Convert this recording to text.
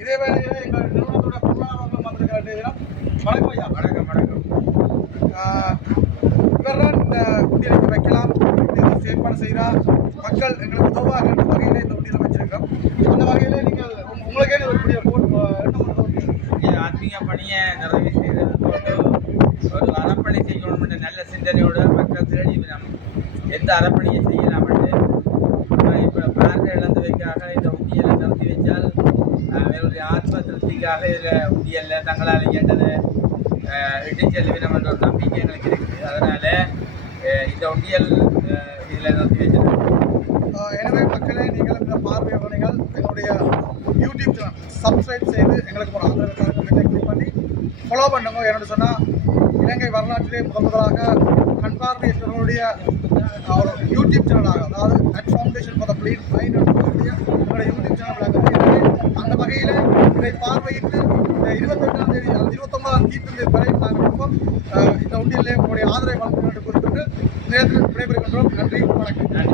இதே வேளையில் எங்கள் நிறுவனத்தோட பொருளாதாரம் வந்திருக்கிற வணக்கம் ஐயா. வணக்கம் வணக்கம். இவர்தான் இந்த உண்டியலை வைக்கலாம் செயல்பாடு செய்கிறார். மக்கள் எங்களுக்கு உதவாக என்ற வகையில் இந்த உண்டியலை வச்சிருக்கிறோம். அந்த வகையில் நீங்கள் உங்களுக்கே ஆத்மீக பணியை நிறைவு செய்தது போட்டு ஒரு அறப்பணி செய்யணும் என்ற நல்ல சிந்தனையோடு மக்கள் தேடி எந்த அறப்பணியை செய்யலாம் என்று இப்போ பார்க்க இழந்தவைக்காக இந்த உண்டியலை நிறுத்தி வைத்தால் அவர்களுடைய ஆத்ம திருப்திக்காக இதில் உண்டியலில் தங்களால் இயன்றதை இட்டு செல்வினம் என்ற ஒரு நம்பிக்கை எங்களுக்கு இருக்குது. அதனால் இந்த உண்டியல் இதில் நிறுத்தி வச்சிருக்கோம். எனவே மக்களே, நீங்கள் இந்த பார்வையாளர்கள் எங்களுடைய யூடியூப் சேனல் சப்ஸ்கிரைப் செய்து எங்களுக்கு ஒரு ஆதரவு கிளிக் பண்ணி ஃபாலோ பண்ணுங்க. என்னென்னு சொன்னால் இலங்கை வரலாற்றிலே முதலாக கண்பார்வையற்றவர்களுடைய ஒரு யூடியூப் சேனலாக, அதாவது at foundation for the blind எங்களுடைய யூடியூப் சேனல். அந்த வகையில் இதை பார்வையிட்டு இந்த 28ஆம் தேதி 29ஆம் தேதி வரை நாங்கள் இருப்போம். இந்த உண்டியலில் உங்களுடைய ஆதரவை வழங்க வேண்டும் குறிப்பிட்டு நேரத்தில் விடைபெறுகின்றோம். நன்றி, வணக்கம்.